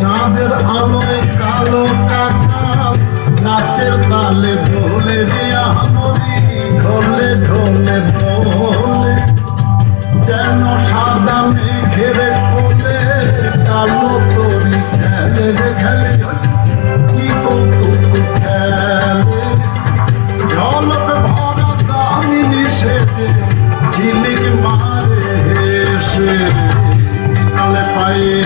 চাঁদের আলোয় কালো কাঁঠাল নাচের তালে দোলে দিয়া মরি ঢোলে ঢোলে ঢোলে যেন সাদা মেঘের কোলে কালো তরি খেলে রে খেলে কি কৌতুক খেলে ঝলক ভরা দামিনী সেজে ঝিলিক মারে হেসে কালে পায়ে